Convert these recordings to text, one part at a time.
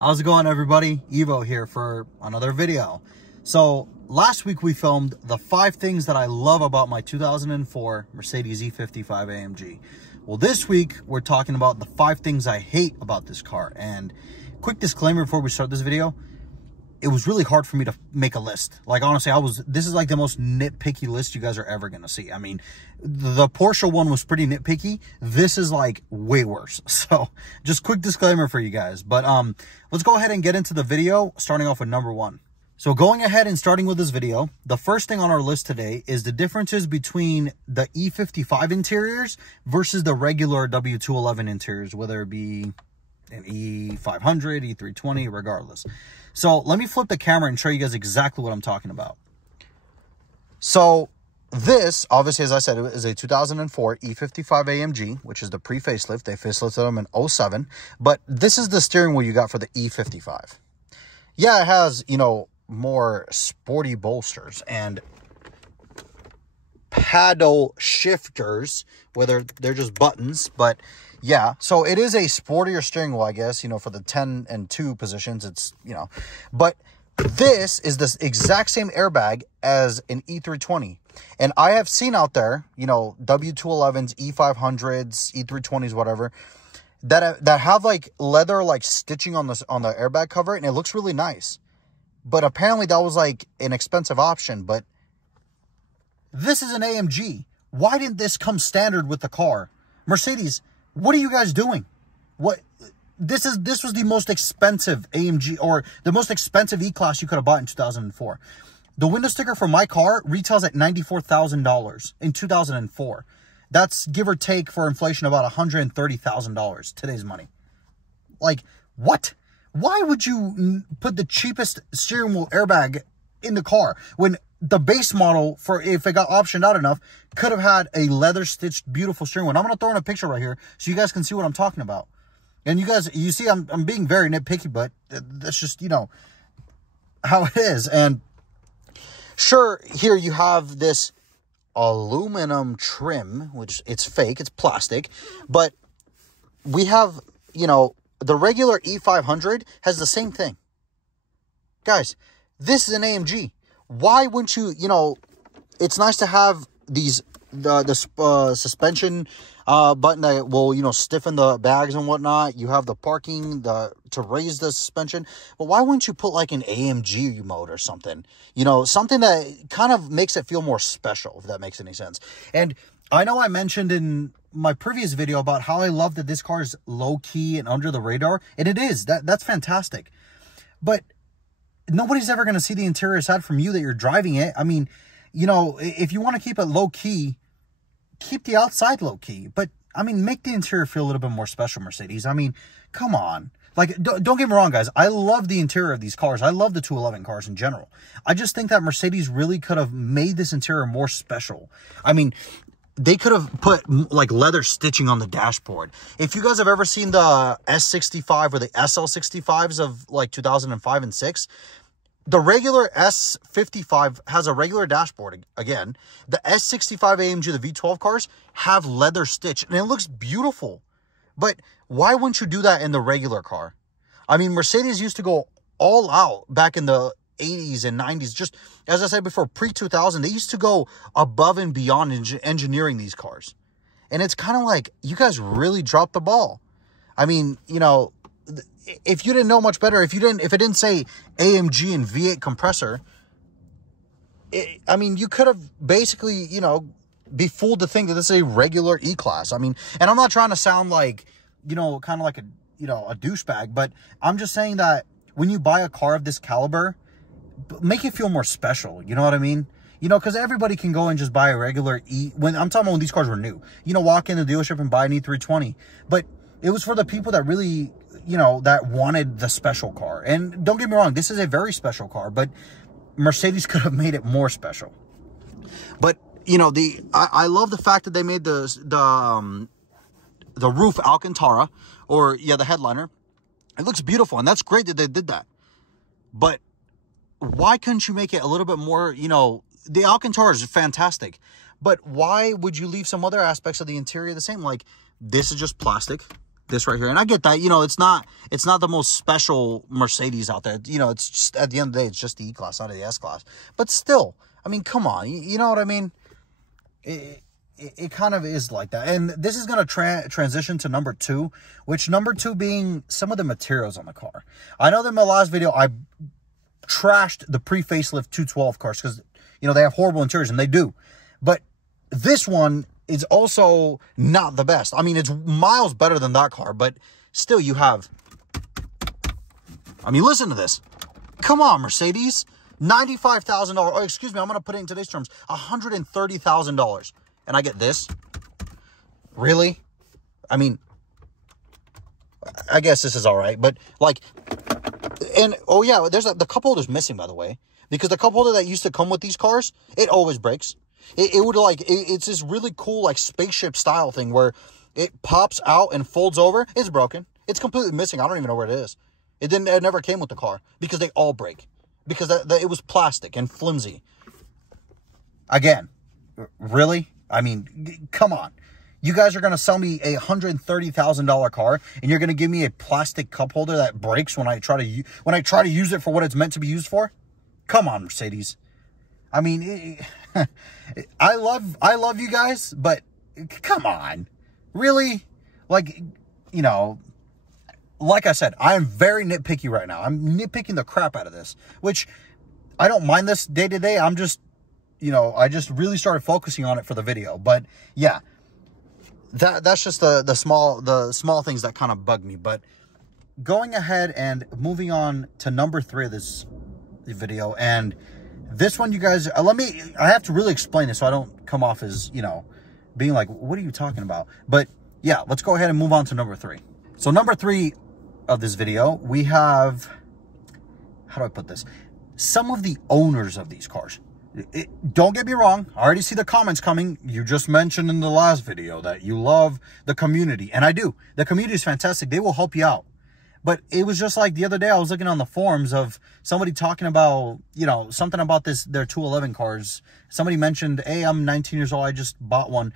How's it going, everybody? Evo here for another video. So last week we filmed the 5 things that I love about my 2004 Mercedes E55 AMG. Well, this week we're talking about the 5 things I hate about this car. And quick disclaimer before we start this video, it was really hard for me to make a list. Like, honestly, this is like the most nitpicky list you guys are ever going to see. I mean, the Porsche one was pretty nitpicky. This is like way worse. So just quick disclaimer for you guys. But let's go ahead and get into the video, starting off with number 1. So going ahead and starting with this video, the first thing on our list today is the differences between the E55 Interiors versus the regular W211 Interiors, whether it be an E500, E320, regardless. So let me flip the camera and show you guys exactly what I'm talking about. So this, obviously, as I said, is a 2004 E55 AMG, which is the pre-facelift. They facelifted them in 07. But this is the steering wheel you got for the E55. Yeah, it has, you know, more sporty bolsters and paddle shifters, whether they're just buttons, but yeah, so it is a sportier steering wheel, I guess, you know, for the 10 and 2 positions. It's, you know, but this is the exact same airbag as an E320. And I have seen out there, you know, W211s, E500s, E320s, whatever, that have like leather, like stitching on the airbag cover, and it looks really nice. But apparently that was like an expensive option. But this is an AMG. Why didn't this come standard with the car? Mercedes, what are you guys doing? What this was the most expensive AMG, or the most expensive E-Class you could have bought in 2004. The window sticker for my car retails at $94,000 in 2004. That's give or take for inflation about $130,000 today's money. Like, what? Why would you put the cheapest steering wheel airbag in the car when the base model, for if it got optioned out enough, could have had a leather stitched beautiful steering wheel? And I'm going to throw in a picture right here so you guys can see what I'm talking about. And you guys, you see, I'm being very nitpicky, but that's just, you know, how it is. And sure, here you have this aluminum trim, which it's fake, it's plastic, but we have, you know, the regular E500 has the same thing. Guys, this is an AMG. Why wouldn't you, you know, it's nice to have these, the suspension button that will, you know, stiffen the bags and whatnot. You have the parking, to raise the suspension. But why wouldn't you put like an AMG mode or something? You know, something that kind of makes it feel more special, if that makes any sense. And I know I mentioned in my previous video about how I love that this car is low-key and under the radar. And it is. That's fantastic. But nobody's ever going to see the interior side from you that you're driving it. I mean, you know, if you want to keep it low-key, keep the outside low-key. But, I mean, make the interior feel a little bit more special, Mercedes. I mean, come on. Like, don't get me wrong, guys. I love the interior of these cars. I love the 211 cars in general. I just think that Mercedes really could have made this interior more special. I mean, they could have put like leather stitching on the dashboard. If you guys have ever seen the S65 or the SL65s of like 2005 and 6, the regular S55 has a regular dashboard again. The S65 AMG, the V12 cars, have leather stitch, and it looks beautiful. But why wouldn't you do that in the regular car? I mean, Mercedes used to go all out back in the 80s and 90s. Just as I said before, pre-2000, they used to go above and beyond in engineering these cars. And it's kind of like, you guys really dropped the ball. I mean, you know, if you didn't know much better, if it didn't say AMG and V8 compressor, I mean, you could have basically, you know, be fooled to think that this is a regular E-Class. I mean, and I'm not trying to sound like, you know, kind of like a, you know, a douchebag, but I'm just saying that when you buy a car of this caliber, make it feel more special. You know what I mean? You know, because everybody can go and just buy a regular when I'm talking about when these cars were new, you know, walk in the dealership and buy an E320. But it was for the people that really, you know, that wanted the special car. And don't get me wrong, this is a very special car, but Mercedes could have made it more special. But, you know, I love the fact that they made the roof Alcantara, or yeah, the headliner. It looks beautiful, and that's great that they did that. But why couldn't you make it a little bit more, you know, the Alcantara is fantastic, but why would you leave some other aspects of the interior the same? Like, this is just plastic. this right here. And I get that, you know, it's not the most special Mercedes out there. You know, it's just, at the end of the day, it's just the E-Class, not the S-Class. But still, I mean, come on. You know what I mean? It kind of is like that. And this is going to transition to number 2, which number 2 being some of the materials on the car. I know that in my last video, I trashed the pre-facelift 212 cars because, you know, they have horrible interiors, and they do. But this one is also not the best. I mean, it's miles better than that car, but still you have, I mean, listen to this. Come on, Mercedes. $95,000. Oh, excuse me, I'm going to put it in today's terms. $130,000. And I get this? Really? I mean, I guess this is all right, but like, and oh yeah, there's the cup holder's missing, by the way, because the cup holder that used to come with these cars, it always breaks. It would like, it's this really cool like spaceship style thing where it pops out and folds over. It's broken. It's completely missing. I don't even know where it is. It never came with the car because they all break because it was plastic and flimsy. Again, really? I mean, come on. You guys are going to sell me a $130,000 car, and you're going to give me a plastic cup holder that breaks when I try to use it for what it's meant to be used for? Come on, Mercedes. I mean, I love you guys, but come on. Really? Like, you know, like I said, I am very nitpicky right now. I'm nitpicking the crap out of this, which I don't mind this day to day. I'm just, you know, I just really started focusing on it for the video. But yeah, that's just the small things that kind of bug me. But going ahead and moving on to number 3 of this video, and this one, you guys, I have to really explain this so I don't come off as, you know, being like, what are you talking about? But yeah, let's go ahead and move on to number 3. So number 3 of this video, we have, how do I put this? Some of the owners of these cars. Don't get me wrong, I already see the comments coming. You just mentioned in the last video that you love the community, and I do. The community is fantastic. They will help you out. But it was just like the other day, I was looking on the forums of somebody talking about, you know, something about their 211 cars. Somebody mentioned, hey, I'm 19 years old, I just bought one.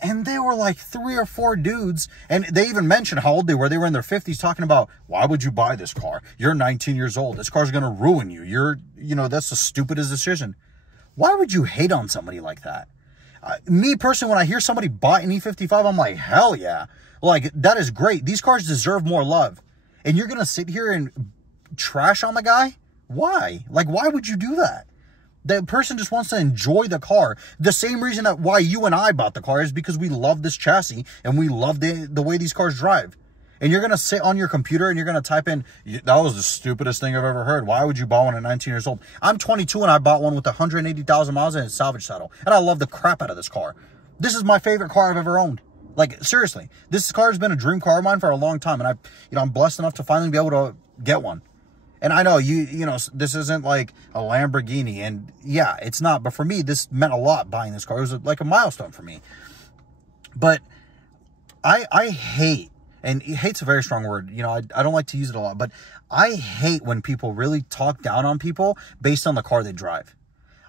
And they were like 3 or 4 dudes, and they even mentioned how old they were. They were in their 50s talking about, why would you buy this car? You're 19 years old. This car's going to ruin you. You know, that's the stupidest decision. Why would you hate on somebody like that? Me personally, when I hear somebody bought an E55, I'm like, hell yeah. Like, that is great. These cars deserve more love. And you're going to sit here and trash on the guy? Why? Like, why would you do that? The person just wants to enjoy the car. The same reason that why you and I bought the car is because we love this chassis and we love the way these cars drive. And you're going to sit on your computer and you're going to type in, that was the stupidest thing I've ever heard. Why would you buy one at 19 years old? I'm 22 and I bought one with 180,000 miles and a salvage saddle. And I love the crap out of this car. This is my favorite car I've ever owned. Like, seriously, this car has been a dream car of mine for a long time. And I'm blessed enough to finally be able to get one. And I know you know, this isn't like a Lamborghini, and yeah, it's not. But for me, this meant a lot buying this car. It was like a milestone for me. But I hate, and hate's a very strong word. You know, I don't like to use it a lot, but I hate when people really talk down on people based on the car they drive.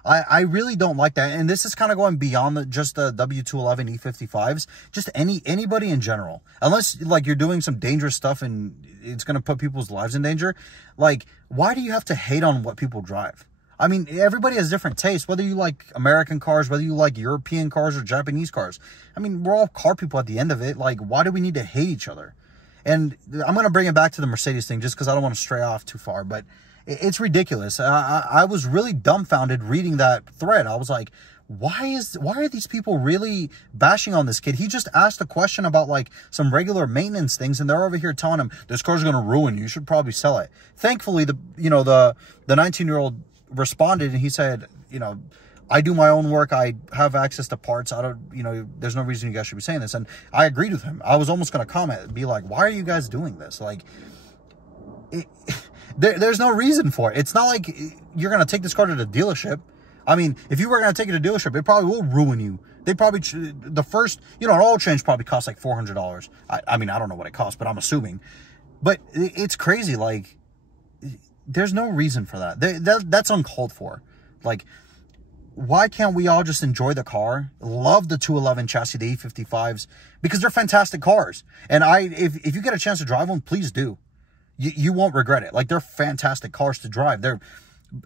I really don't like that. And this is kind of going beyond just the W211 E55s, just anybody in general. Unless, like, you're doing some dangerous stuff and it's going to put people's lives in danger. Like, why do you have to hate on what people drive? I mean, everybody has different tastes, whether you like American cars, whether you like European cars or Japanese cars. I mean, we're all car people at the end of it. Like, why do we need to hate each other? And I'm going to bring it back to the Mercedes thing just because I don't want to stray off too far, but it's ridiculous. I was really dumbfounded reading that thread. I was like, why are these people really bashing on this kid? He just asked a question about like some regular maintenance things, and they're over here telling him this car's going to ruin you. You should probably sell it. Thankfully, the 19-year-old responded, and he said, you know, I do my own work. I have access to parts. I don't, you know, there's no reason you guys should be saying this. And I agreed with him. I was almost going to comment and be like, why are you guys doing this? Like, there's no reason for it. It's not like you're going to take this car to the dealership. I mean, if you were going to take it to the dealership, it probably will ruin you. They probably, the first, you know, an oil change probably costs like $400. I mean, I don't know what it costs, but I'm assuming. But it's crazy. Like, there's no reason for that. That's uncalled for. Like, why can't we all just enjoy the car? Love the 211 chassis, the E55s, because they're fantastic cars. And if you get a chance to drive them, please do. You won't regret it. Like, they're fantastic cars to drive. They're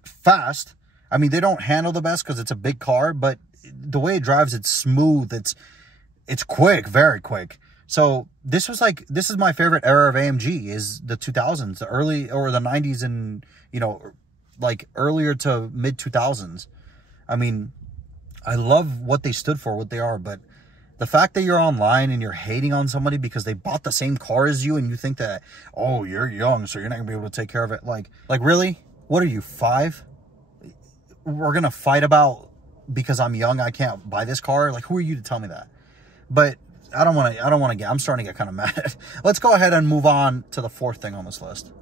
fast. I mean, they don't handle the best because it's a big car, but the way it drives, it's smooth. It's quick, very quick. So this is my favorite era of AMG, is the 2000s, the early, or the 90s, and, you know, like earlier to mid 2000s. I mean, I love what they stood for, what they are, but the fact that you're online and you're hating on somebody because they bought the same car as you and you think that, oh, you're young, so you're not gonna be able to take care of it. Like really? What are you, 5? We're gonna fight about because I'm young, I can't buy this car? Like, who are you to tell me that? But I'm starting to get kind of mad. Let's go ahead and move on to the 4th thing on this list.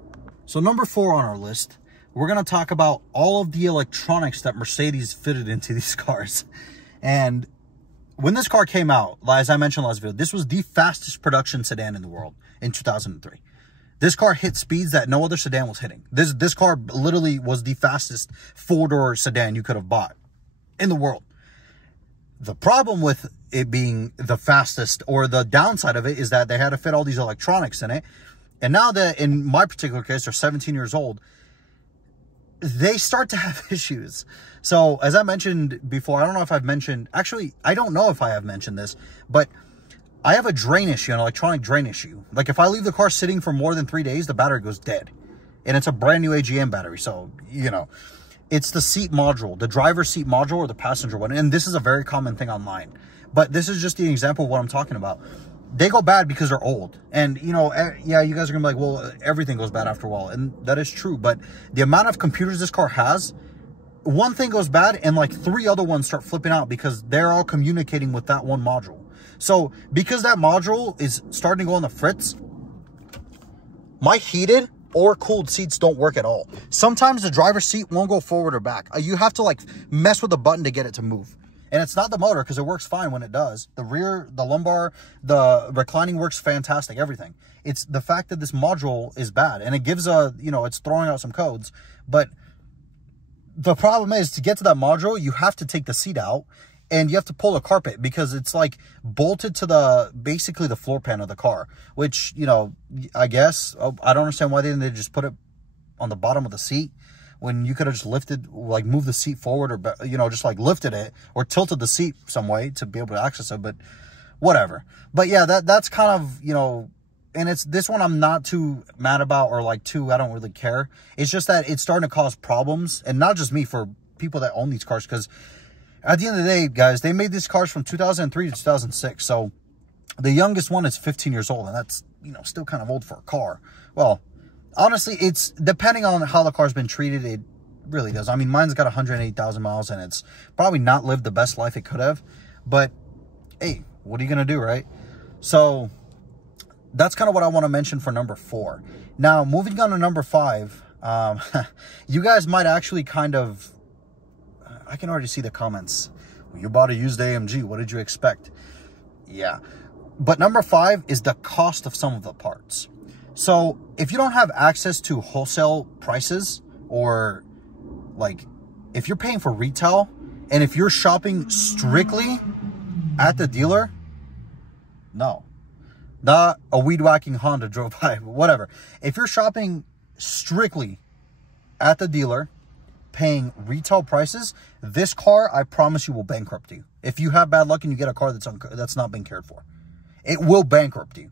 So number 4 on our list, we're going to talk about all of the electronics that Mercedes fitted into these cars. And when this car came out, as I mentioned last video, this was the fastest production sedan in the world in 2003. This car hit speeds that no other sedan was hitting. This car literally was the fastest 4-door sedan you could have bought in the world. The problem with it being the fastest, or the downside of it, is that they had to fit all these electronics in it. And now that, in my particular case, they're 17 years old, they start to have issues. So as I mentioned before, I don't know if I've mentioned, actually, I don't know if I have mentioned this, but I have a drain issue, an electronic drain issue. Like, if I leave the car sitting for more than 3 days, the battery goes dead. And it's a brand new AGM battery. So, you know, it's the seat module, the driver's seat module, or the passenger one. And this is a very common thing online. But this is just the example of what I'm talking about. They go bad because they're old. And, you know, yeah, you guys are going to be like, well, everything goes bad after a while. And that is true. But the amount of computers this car has, one thing goes bad and like 3 other ones start flipping out because they're all communicating with that one module. So because that module is starting to go on the fritz, my heated or cooled seats don't work at all. Sometimes the driver's seat won't go forward or back. You have to like mess with the button to get it to move. And it's not the motor, because it works fine when it does. The rear, the lumbar, the reclining works fantastic, everything. It's the fact that this module is bad. And it gives a, you know, it's throwing out some codes. But the problem is, to get to that module, you have to take the seat out. And you have to pull the carpet, because it's like bolted to basically the floor pan of the car. Which, you know, I guess, I don't understand why they didn't just put it on the bottom of the seat, when you could have just lifted, like moved the seat forward, or, you know, just like lifted it or tilted the seat some way to be able to access it. But whatever. But yeah, that's kind of, you know, and it's this one I'm not too mad about, or like I don't really care. It's just that it's starting to cause problems, and not just me, for people that own these cars. Because at the end of the day, guys, they made these cars from 2003 to 2006. So the youngest one is 15 years old, and that's, you know, still kind of old for a car. Well, honestly, it's depending on how the car's been treated, it really does. I mean, mine's got 108,000 miles, and it's probably not lived the best life it could have. But, hey, what are you going to do, right? So, that's kind of what I want to mention for number 4. Now, moving on to number 5, you guys might actually kind of, I can already see the comments. Well, you bought a used AMG. What did you expect? Yeah. But number 5 is the cost of some of the parts. So if you don't have access to wholesale prices, or like if you're paying for retail, and if you're shopping strictly at the dealer, no, not a weed whacking Honda drove by, whatever. If you're shopping strictly at the dealer, paying retail prices, this car, I promise you, will bankrupt you. If you have bad luck and you get a car that's not being cared for, it will bankrupt you.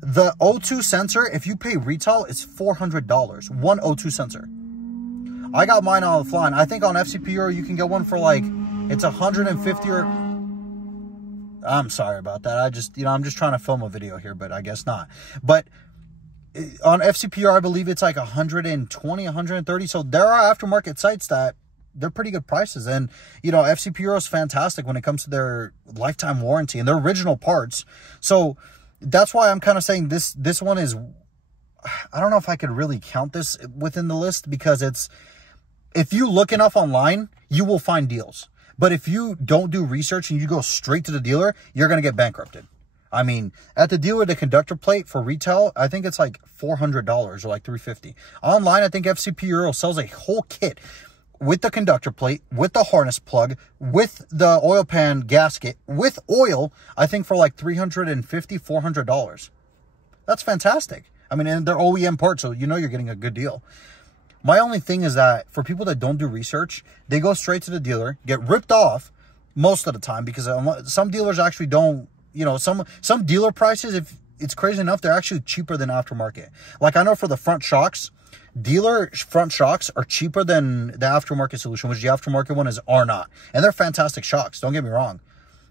The O2 sensor, if you pay retail, it's $400. One O2 sensor. I got mine on the fly, and I think on FCPR you can get one for like, it's 150 or... I'm sorry about that. I just, you know, I'm just trying to film a video here, but I guess not. But on FCPR, I believe it's like 120, 130. So there are aftermarket sites that they're pretty good prices. And, you know, FCPR is fantastic when it comes to their lifetime warranty and their original parts. So that's why I'm kind of saying this one is, I don't know if I could really count this within the list, because it's, if you look enough online, you will find deals. But if you don't do research and you go straight to the dealer, you're going to get bankrupted. I mean, at the dealer, the conductor plate for retail, I think it's like $400 or like $350. Online, I think FCP Euro sells a whole kit with the conductor plate, with the harness plug, with the oil pan gasket, with oil, I think for like $350, $400. That's fantastic. I mean, and they're OEM parts, so you know you're getting a good deal. My only thing is that for people that don't do research, they go straight to the dealer, get ripped off most of the time, because some dealers actually don't, you know, some dealer prices, if it's crazy enough, they're actually cheaper than aftermarket. Like I know for the front shocks, dealer front shocks are cheaper than the aftermarket solution, which the aftermarket one is are not. And they're fantastic shocks, don't get me wrong.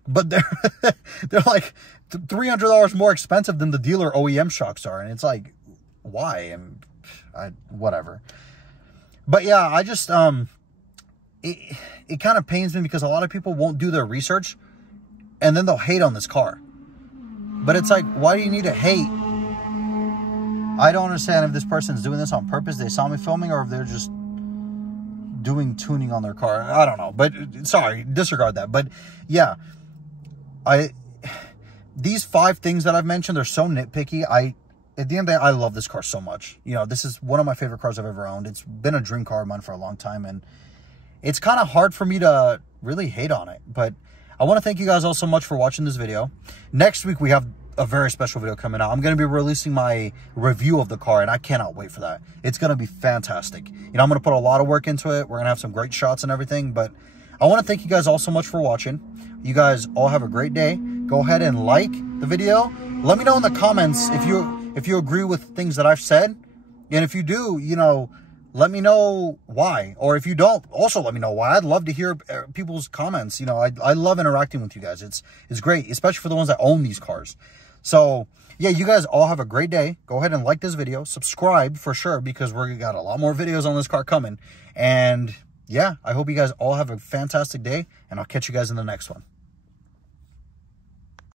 But they're like $300 more expensive than the dealer OEM shocks are. And it's like, why? And whatever. But yeah, I just, it kind of pains me because a lot of people won't do their research and then they'll hate on this car. But it's like, why do you need to hate? I don't understand if this person's doing this on purpose. They saw me filming, or if they're just doing tuning on their car. I don't know. But sorry, disregard that. But yeah, these 5 things that I've mentioned, they're so nitpicky. At the end of the day, I love this car so much. You know, this is one of my favorite cars I've ever owned. It's been a dream car of mine for a long time, and it's kind of hard for me to really hate on it. But I want to thank you guys all so much for watching this video. Next week, we have a very special video coming out. I'm going to be releasing my review of the car, and I cannot wait for that. It's going to be fantastic. You know, I'm going to put a lot of work into it. We're going to have some great shots and everything, but I want to thank you guys all so much for watching. You guys all have a great day. Go ahead and like the video. Let me know in the comments if you agree with things that I've said. And if you do, you know, let me know why. Or if you don't, also let me know why. I'd love to hear people's comments. You know, I love interacting with you guys. It's great, especially for the ones that own these cars. So yeah, you guys all have a great day. Go ahead and like this video, subscribe for sure, because we got a lot more videos on this car coming. And yeah, I hope you guys all have a fantastic day, and I'll catch you guys in the next one.